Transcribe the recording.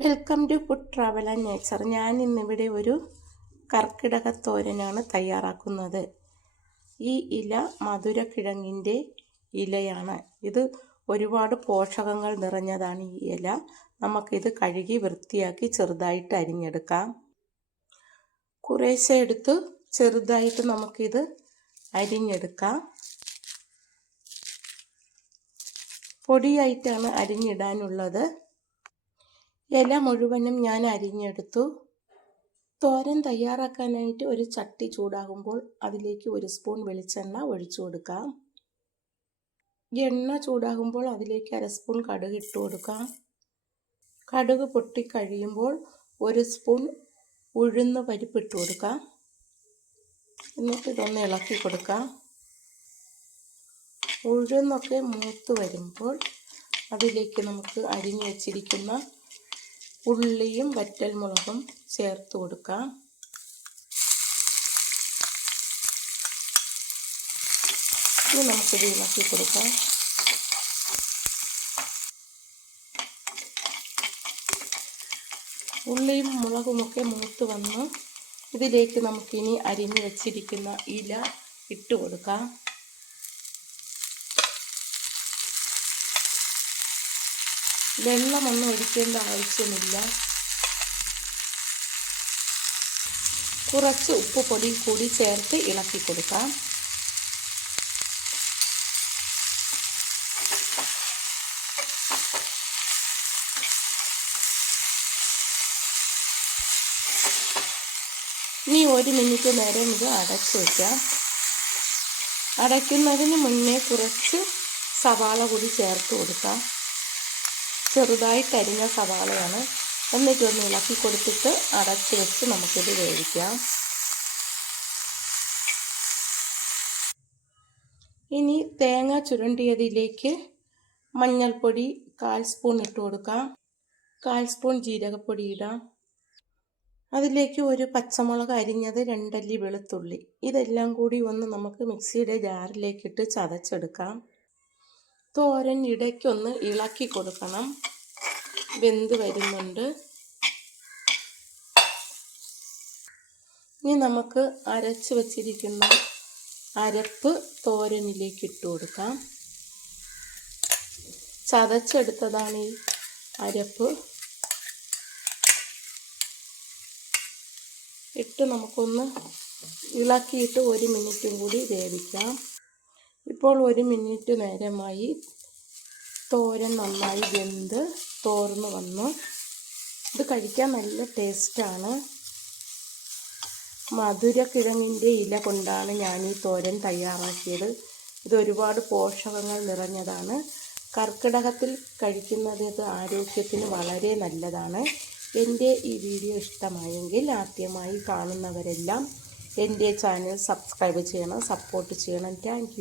Welcome to food travel and nature ഞാൻ ഇന്നിവിടെ ഒരു കർക്കിടക തോരനാണ് തയ്യാറാക്കുന്നത്. ഈ ഇല മധുരക്കിഴങ്ങിന്റെ ഇലയാണ്. ഇത് ഒരുപാട് പോഷകങ്ങൾ നിറഞ്ഞതാണ് ഈ ഇല. നമുക്കിത് കഴുകി വൃത്തിയാക്കി ചെറുതായിട്ട് അരിഞ്ഞെടുക്കാം. കുറേശ്ശെ എടുത്ത് ചെറുതായിട്ട് നമുക്കിത് അരിഞ്ഞെടുക്കാം. പൊടിയായിട്ടാണ് അരിഞ്ഞിടാനുള്ളത്. ഇല മുഴുവനും ഞാൻ അരിഞ്ഞെടുത്തു. തോരൻ തയ്യാറാക്കാനായിട്ട് ഒരു ചട്ടി ചൂടാകുമ്പോൾ അതിലേക്ക് ഒരു സ്പൂൺ വെളിച്ചെണ്ണ ഒഴിച്ചു കൊടുക്കാം. എണ്ണ ചൂടാകുമ്പോൾ അതിലേക്ക് അര സ്പൂൺ കടുക് ഇട്ട് കൊടുക്കാം. കടുക് പൊട്ടിക്കഴിയുമ്പോൾ ഒരു സ്പൂൺ ഉഴുന്ന് പരിപ്പ് ഇട്ട് കൊടുക്കാം. എന്നിട്ട് ഇതൊന്ന് ഇളക്കി കൊടുക്കാം. ഉഴുന്നൊക്കെ മൂത്ത് വരുമ്പോൾ അതിലേക്ക് നമുക്ക് അരിഞ്ഞു വച്ചിരിക്കുന്ന ഉള്ളിയും വറ്റൽമുളകും ചേർത്ത് കൊടുക്കാം. ഇനി നമുക്കിത് ഇളക്കി കൊടുക്കാം. ഉള്ളിയും മുളകുമൊക്കെ മൂത്ത് വന്ന് ഇതിലേക്ക് നമുക്കിനി അരിഞ്ഞു വച്ചിരിക്കുന്ന ഇല ഇട്ട് കൊടുക്കാം. വെള്ളമൊന്നും ഒഴിക്കേണ്ട ആവശ്യമില്ല. കുറച്ച് ഉപ്പ് പൊടി കൂടി ചേർത്ത് ഇളക്കി കൊടുക്കാം. ഇനി ഒരു മിനിറ്റ് നേരം ഇത് അടച്ചു വയ്ക്കാം അടയ്ക്കുന്നതിന് മുന്നേ കുറച്ച് സവാള കൂടി ചേർത്ത് കൊടുക്കാം. ചെറുതായിട്ട് അരിഞ്ഞ സവാളയാണ്. എന്നിട്ടൊന്ന് ഇളക്കി കൊടുത്തിട്ട് അടച്ച് വെച്ച് നമുക്കിത് വേവിക്കാം. ഇനി തേങ്ങ ചുരണ്ടിയതിലേക്ക് മഞ്ഞൾപ്പൊടി കാൽ സ്പൂൺ ഇട്ട് കൊടുക്കാം. കാൽ സ്പൂൺ ജീരകപ്പൊടി ഇടാം. അതിലേക്ക് ഒരു പച്ചമുളക് അരിഞ്ഞത് രണ്ടല്ലി വെളുത്തുള്ളി. ഇതെല്ലാം കൂടി ഒന്ന് നമുക്ക് മിക്സിയുടെ ജാറിലേക്കിട്ട് ചതച്ചെടുക്കാം. തോരൻ ഇടയ്ക്കൊന്ന് ഇളക്കി കൊടുക്കണം. വെന്ത് വരുന്നുണ്ട്. ഇനി നമുക്ക് അരച്ച് വച്ചിരിക്കുന്ന അരപ്പ് തോരനിലേക്ക് ഇട്ട് കൊടുക്കാം. ചതച്ചെടുത്തതാണ് ഈ അരപ്പ്. ഇട്ട് നമുക്കൊന്ന് ഇളക്കിയിട്ട് ഒരു മിനിറ്റും കൂടി വേവിക്കാം. ഇപ്പോൾ ഒരു മിനിറ്റ് നേരമായി തോരൻ നന്നായി വെന്ത് തോർന്ന് വന്നു. ഇത് കഴിക്കാൻ നല്ല ടേസ്റ്റാണ് മധുരക്കിഴങ്ങിന്റെ ഇല കൊണ്ടാണ് ഞാൻ ഈ തോരൻ തയ്യാറാക്കിയത്. ഇത് ഒരുപാട് പോഷകങ്ങൾ നിറഞ്ഞതാണ്. കർക്കിടകത്തിൽ കഴിക്കുന്നത് ആരോഗ്യത്തിന് വളരെ നല്ലതാണ്. എന്റെ ഈ വീഡിയോ ഇഷ്ടമായെങ്കിൽ ആദ്യമായി കാണുന്നവരെല്ലാം എന്റെ ചാനൽ സബ്സ്ക്രൈബ് ചെയ്യണം സപ്പോർട്ട് ചെയ്യണം. താങ്ക്